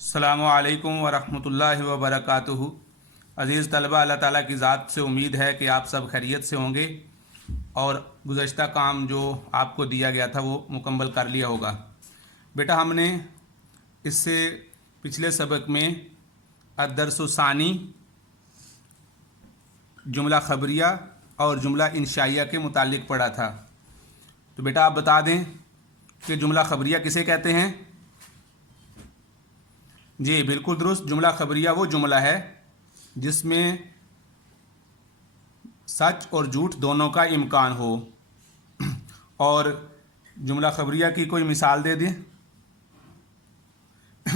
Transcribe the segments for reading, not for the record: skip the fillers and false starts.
अस्सलामु अलैकुम वरहमतुल्लाहि वबरकातुहू। अज़ीज़ तलबा, अल्लाह ताला की ज़ात से उम्मीद है कि आप सब खैरियत से होंगे और गुज़श्ता काम जो आपको दिया गया था वो मुकम्मल कर लिया होगा। बेटा, हमने इससे पिछले सबक में अद-दर्स-उस-सानी जुमला ख़बरिया और जुमला इंशाइया के मुतालिक पढ़ा था। तो बेटा आप बता दें कि जुमला ख़बरिया किसे कहते हैं। जी बिल्कुल दुरुस्त, जुमला ख़बरिया वो जुमला है जिसमें सच और झूठ दोनों का इम्कान हो। और जुमला ख़बरिया की कोई मिसाल दे दें।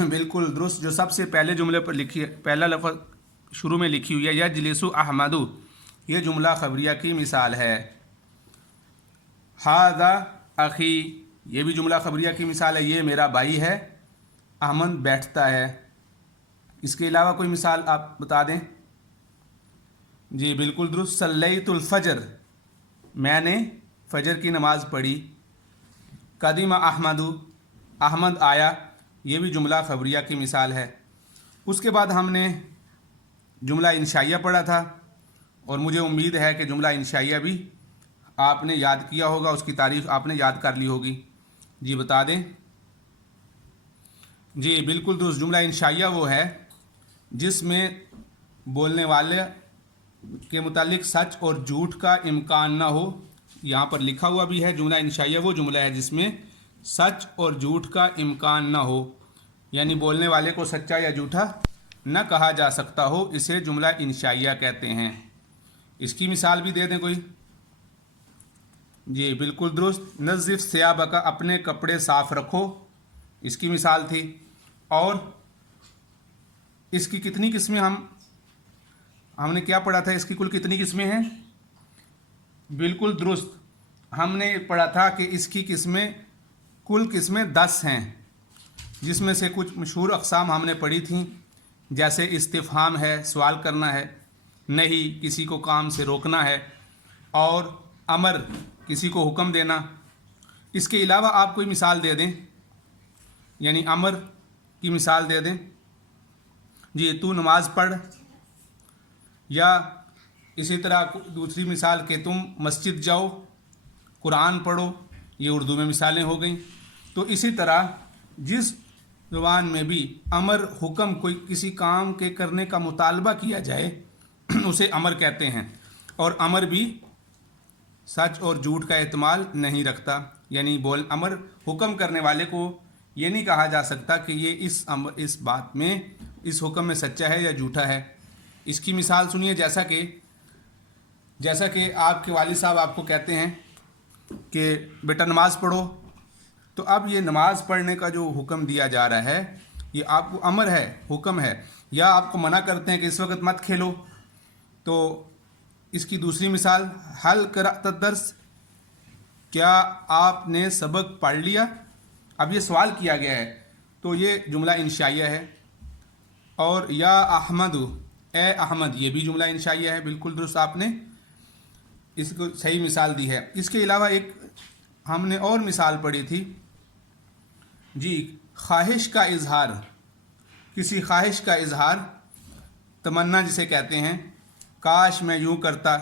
बिल्कुल दुरुस्त, जो सबसे पहले जुमले पर लिखी है, पहला लफ्ज़ शुरू में लिखी हुई है यजलिसु अहमदु, ये जुमला ख़बरिया की मिसाल है। हाज़ा अख़ी, ये भी जुमला ख़बरिया की मिसाल है, ये मेरा भाई है। अहमद बैठता है। इसके अलावा कोई मिसाल आप बता दें। जी बिल्कुल दुरुस्त, सल्लैतुल फ़जर, मैंने फ़जर की नमाज़ पढ़ी। कदीमा अहमदु, अहमद आया, ये भी जुमला ख़बरिया की मिसाल है। उसके बाद हमने जुमला इंशाइया पढ़ा था और मुझे उम्मीद है कि जुमला इंशाइया भी आपने याद किया होगा, उसकी तारीफ़ आपने याद कर ली होगी। जी बता दें। जी बिल्कुल दुरुस्त, जुमला इंशाइया वो है जिसमें बोलने वाले के मुतालिक सच और झूठ का इम्कान ना हो। यहाँ पर लिखा हुआ भी है, जुमला इंशाइया वो जुमला है जिसमें सच और झूठ का इम्कान ना हो, यानी बोलने वाले को सच्चा या झूठा न कहा जा सकता हो, इसे जुमला इंशाइया कहते हैं। इसकी मिसाल भी दे दें कोई। जी बिल्कुल दुरुस्त, नज़िफ़ सियाबका, अपने कपड़े साफ़ रखो, इसकी मिसाल थी। और इसकी कितनी किस्में हमने क्या पढ़ा था, इसकी कुल कितनी किस्में हैं। बिल्कुल दुरुस्त, हमने पढ़ा था कि इसकी कुल किस्में 10 हैं, जिसमें से कुछ मशहूर अक़साम हमने पढ़ी थी, जैसे इस्तिफ़हाम है, सवाल करना है, नहीं किसी को काम से रोकना है, और अमर किसी को हुक्म देना। इसके अलावा आप कोई मिसाल दे दें, यानी अमर की मिसाल दे दें। जी तू नमाज़ पढ़, या इसी तरह दूसरी मिसाल कि तुम मस्जिद जाओ, कुरान पढ़ो, ये उर्दू में मिसालें हो गई। तो इसी तरह जिस ज़ुबान में भी अमर हुक्म, कोई किसी काम के करने का मुतालबा किया जाए उसे अमर कहते हैं। और अमर भी सच और झूठ का एहतमाल नहीं रखता, यानी अमर हुक्म करने वाले को ये नहीं कहा जा सकता कि ये इस बात में, इस हुक्म में सच्चा है या झूठा है। इसकी मिसाल सुनिए, जैसा कि आपके वालिद साहब आपको कहते हैं कि बेटा नमाज़ पढ़ो, तो अब ये नमाज़ पढ़ने का जो हुक्म दिया जा रहा है ये आपको अमर है, हुक्म है। या आपको मना करते हैं कि इस वक्त मत खेलो, तो इसकी दूसरी मिसाल हल क़रअत दर्स, क्या आपने सबक पढ़ लिया। अब ये सवाल किया गया है, तो ये जुमला इंशाइया है। और या अहमद, ए अहमद, ये भी जुमला इंशाइया है। बिल्कुल दुरुस्त, आपने इसको सही मिसाल दी है। इसके अलावा एक हमने और मिसाल पढ़ी थी। जी ख्वाहिश का इजहार, किसी ख्वाहिश का इजहार, तमन्ना जिसे कहते हैं, काश मैं यूँ करता।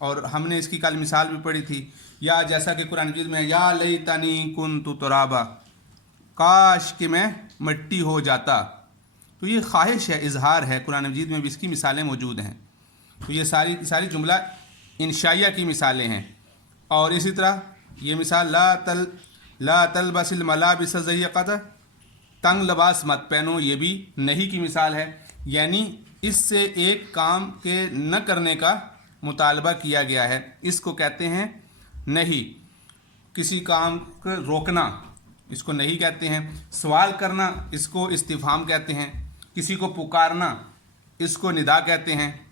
और हमने इसकी कल मिसाल भी पढ़ी थी। या जैसा कि कुरान मजीद में है, या लैतनी कुन्तु तुराबा, काश कि मैं मिट्टी हो जाता। तो ये ख्वाहिश है, इजहार है, कुरान मजीद में भी इसकी मिसालें मौजूद हैं। तो ये सारी जुमला इंशाइया की मिसालें हैं। और इसी तरह ये मिसाल ला तलबसिल मलाबिस ज़य्यक़त, तंग लिबास मत पहनो, ये भी नहीं की मिसाल है, यानी इससे एक काम के न करने का मुतालबा किया गया है, इसको कहते हैं नहीं। किसी काम को रोकना, इसको नहीं कहते हैं। सवाल करना, इसको इस्तिफ़हाम कहते हैं। किसी को पुकारना, इसको निदा कहते हैं।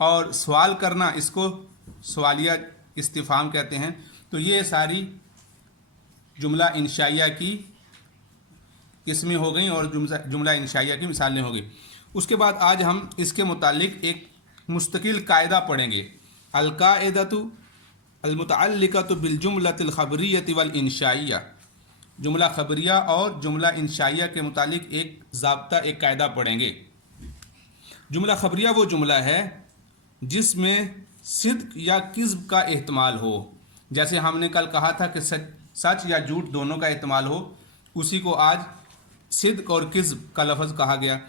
और सवाल करना, इसको सवालिया इस्तिफ़हाम कहते हैं। तो ये सारी जुमला इंशाइया की किस्में हो गई और जुमला इंशाइया की मिसालें हो गई। उसके बाद आज हम इसके मुतालिक एक मुस्तकिल कायदा पढ़ेंगे, अल-काइदतु अल-मुतअल्लिक़तु बिल जुमलतिल ख़बरिय्यति वल इंशाइया। जुमला खबरिया और जुमला इंशाइया के मुतालिक एक ज़ाब्ता, एक कायदा पढ़ेंगे। जुमला खबरिया वो जुमला है जिसमें सिद्क या किज़्ब का एहतमाल हो। जैसे हमने कल कहा था कि सच या झूठ दोनों का एहतमाल हो, उसी को आज सिद्क और किज़्ब का लफ्ज़ कहा गया।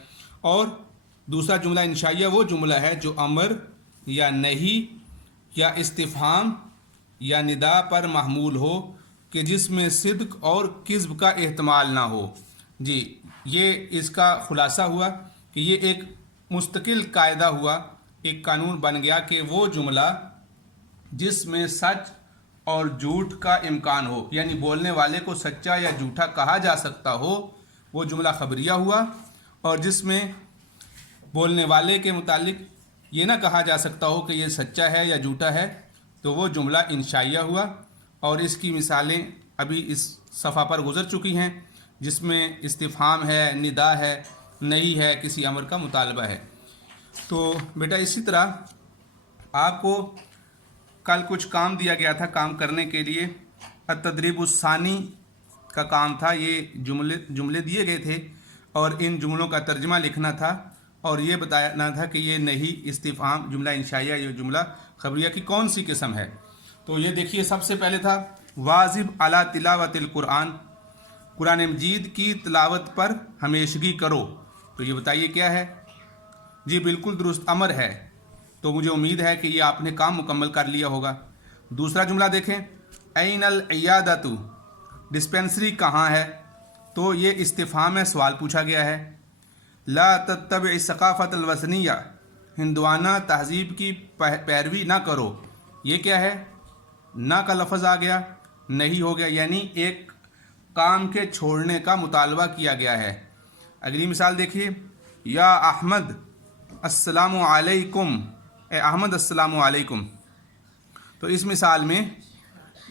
और दूसरा जुमला इंशाइया वो जुमला है जो अमर या नहीं या इस्तिफ़हाम या निदा पर महमूल हो कि जिसमें सिद्क और किज़्ब का एहतमाल ना हो। जी, ये इसका ख़ुलासा हुआ कि ये एक मुस्तकिल कायदा हुआ, एक कानून बन गया कि वो जुमला जिसमें सच और झूठ का इम्कान हो, यानी बोलने वाले को सच्चा या झूठा कहा जा सकता हो, वो जुमला खबरिया हुआ। और जिसमें बोलने वाले के मुतालिक ये ना कहा जा सकता हो कि ये सच्चा है या झूठा है, तो वो जुमला इंशाइया हुआ। और इसकी मिसालें अभी इस सफ़ा पर गुज़र चुकी हैं, जिसमें इस्तिफ़हाम है, निदा है, नहीं है, किसी अमर का मुतालबा है। तो बेटा इसी तरह आपको कल कुछ काम दिया गया था काम करने के लिए। अत-तदरीबुस्सानी का काम था, ये जुमले दिए गए थे और इन जुमलों का तर्जमा लिखना था और ये बताना था कि ये नहीं, इस्तिफ़हाम, जुमला इंशाइया, ये जुमला खबरिया की कौन सी किस्म है। तो ये देखिए, सबसे पहले था वाजिब अला तिलावतिल कुरान, कुरान मजीद की तिलावत पर हमेशगी करो। तो ये बताइए क्या है। जी बिल्कुल दुरुस्त, अमर है। तो मुझे उम्मीद है कि ये आपने काम मुकम्मल कर लिया होगा। दूसरा जुमला देखें, ऐनल इयादतु, डिस्पेंसरी कहाँ है। तो ये इस्तिफ़हाम है, सवाल पूछा गया है। ला तत्तबि सक़ाफ़त अलवसनिया, हिंदुआना तहज़ीब की पैरवी ना करो। ये क्या है, ना का लफ्ज़ आ गया, नहीं हो गया, यानी एक काम के छोड़ने का मुतालबा किया गया है। अगली मिसाल देखिए, या अहमद अस्सलामु अलैकुम, ए अहमद अस्सलामु अलैकुम। तो इस मिसाल में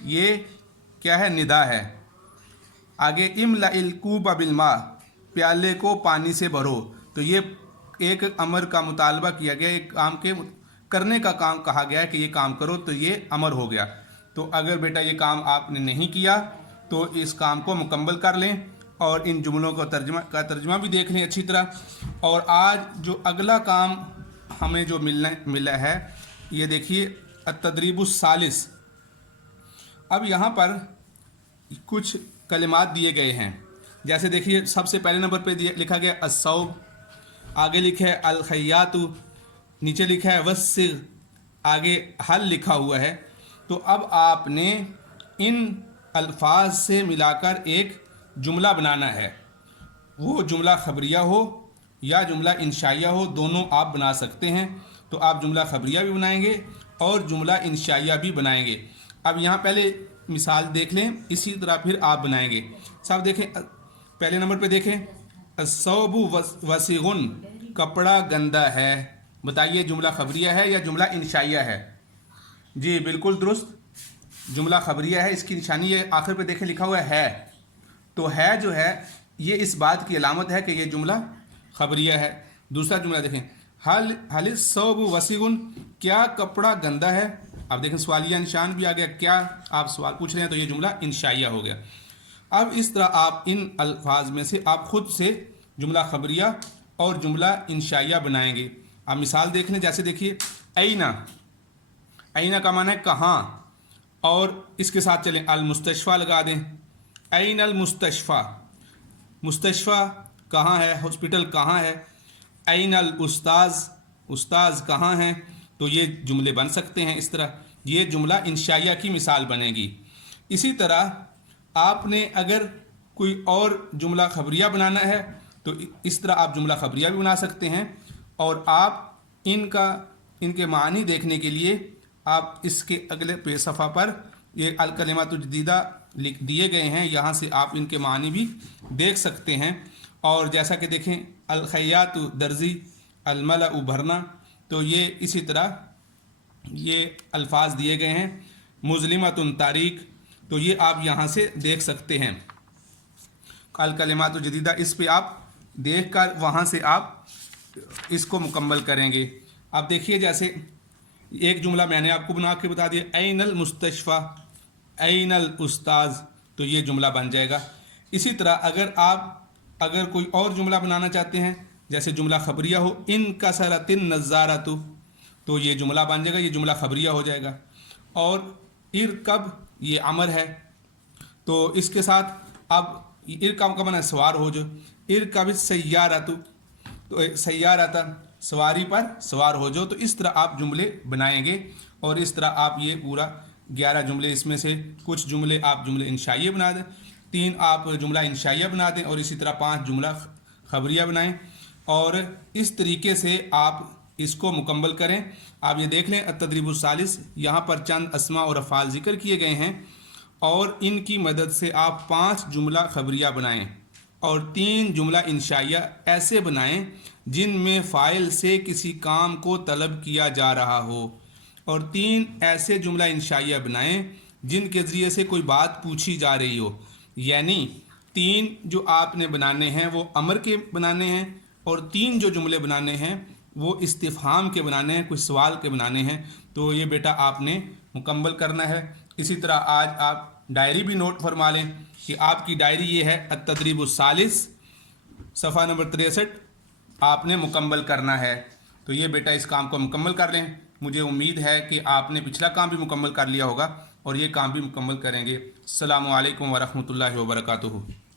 ये क्या है, निदा है। आगे इमलइल कूब बिलमा, प्याले को पानी से भरो। तो ये एक अमर का मुतालबा किया गया, एक काम के करने का काम कहा गया है कि ये काम करो, तो ये अमर हो गया। तो अगर बेटा ये काम आपने नहीं किया तो इस काम को मुकम्मल कर लें और इन जुमलों को तर्जमा भी देख लें अच्छी तरह। और आज जो अगला काम हमें जो मिला है, ये देखिए अत-तदरीबुस्सालिस। अब यहाँ पर कुछ कलिमात दिए गए हैं। जैसे देखिए, सबसे पहले नंबर पे लिखा गया अस्सौब, आगे लिखा है अल-खय्यातु, नीचे लिखा है वस्सिग, आगे हल लिखा हुआ है। तो अब आपने इन अल्फाज से मिलाकर एक जुमला बनाना है। वो जुमला खबरिया हो या जुमला इंशाइया हो, दोनों आप बना सकते हैं। तो आप जुमला खबरिया भी बनाएंगे और जुमला इंशाइया भी बनाएंगे। अब यहाँ पहले मिसाल देख लें, इसी तरह फिर आप बनाएंगे। सब देखें, पहले नंबर पे देखें, अस्सौबु वसीगुन, कपड़ा गंदा है। बताइए जुमला खबरिया है या जुमला इंशाइया है। जी बिल्कुल दुरुस्त, जुमला खबरिया है। इसकी निशानी ये आखिर पे देखें लिखा हुआ है। तो है जो है ये इस बात की अलामत है कि ये जुमला खबरिया है। दूसरा जुमला देखें, हल सौब वसीगुन, क्या कपड़ा गंदा है। अब देखें सवालिया निशान भी आ गया, क्या आप सवाल पूछ रहे हैं, तो ये जुमला इंशाइया हो गया। अब इस तरह आप इन अल्फाज में से आप खुद से जुमला खबरिया और जुमला इंशाइया बनाएंगे। आप मिसाल देख लें, जैसे देखिए ऐना, ऐना का माना है कहाँ, और इसके साथ चलें अल मुस्तशफ़ा लगा दें। ऐन अल मुस्तशफ़ा, मुस्तशफ़ा कहाँ है, हॉस्पिटल कहाँ है। ऐन अल उस्ताज़, उस्ताज़ कहाँ हैं। तो ये जुमले बन सकते हैं इस तरह। ये जुमला इंशाइया की मिसाल बनेगी। इसी तरह आपने अगर कोई और जुमला खबरिया बनाना है तो इस तरह आप जुमला खबरिया भी बना सकते हैं। और आप इनके मानी देखने के लिए आप इसके अगले पेज सफ़ा पर ये अल कलिमातुल जदीदा लिख दिए गए हैं, यहाँ से आप इनके मानी भी देख सकते हैं। और जैसा कि देखें अल खय्यातु दर्जी, अल मलअ भरना, तो ये इसी तरह ये अल्फाज दिए गए हैं। मुज़लिमतुन तारीक, तो ये आप यहाँ से देख सकते हैं। अल कलिमातुल जदीदा, इस पे आप देख कर वहाँ से आप इसको मुकम्मल करेंगे। अब देखिए, जैसे एक जुमला मैंने आपको बना के बता दिया, ऐनल मुस्तशफ़ा, ऐनल उस्ताज़, तो ये जुमला बन जाएगा। इसी तरह अगर कोई और जुमला बनाना चाहते हैं, जैसे जुमला खबरिया हो, इन कसरतिन नज़ारतु, तो ये जुमला बन जाएगा, ये जुमला खबरिया हो जाएगा। और इरकब ये अमर है, तो इसके साथ अब इरकब का माना सवार हो जो, इरकब सय्यारतु, तो सय्यारता सवारी पर सवार हो जो। तो इस तरह आप जुमले बनाएंगे और इस तरह आप ये पूरा 11 जुमले, इसमें से कुछ जुमले आप जुमले इंशाइये बना दें, 3 आप जुमला इंशाइया बना दें और इसी तरह 5 जुमला खबरिया बनाएं और इस तरीके से आप इसको मुकम्मल करें। आप ये देख लें अत-तदरीबुस सालिस, यहाँ पर चंद अस्मा और अफ़ाल ज़िक्र किए गए हैं और इनकी मदद से आप 5 जुमला खबरिया बनाएं और 3 जुमला इंशाइया ऐसे बनाएं जिनमें फ़ाइल से किसी काम को तलब किया जा रहा हो, और 3 ऐसे जुमला इंशाइया बनाएं जिनके ज़रिए से कोई बात पूछी जा रही हो। यानी 3 जो आपने बनाने हैं वो अमर के बनाने हैं और 3 जो जुमले बनाने हैं वो इस्तिफ़हाम के बनाने हैं, कुछ सवाल के बनाने हैं। तो ये बेटा आपने मुकम्मल करना है। इसी तरह आज आप डायरी भी नोट फरमा लें कि आपकी डायरी ये है अत-तदरीबुस सालिस, सफ़ा नंबर 63 आपने मुकम्मल करना है। तो ये बेटा इस काम को मुकम्मल कर लें। मुझे उम्मीद है कि आपने पिछला काम भी मुकम्मल कर लिया होगा और ये काम भी मुकम्मल करेंगे। अस्सलामु अलैकुम व रहमतुल्लाहि व बरकातुहू।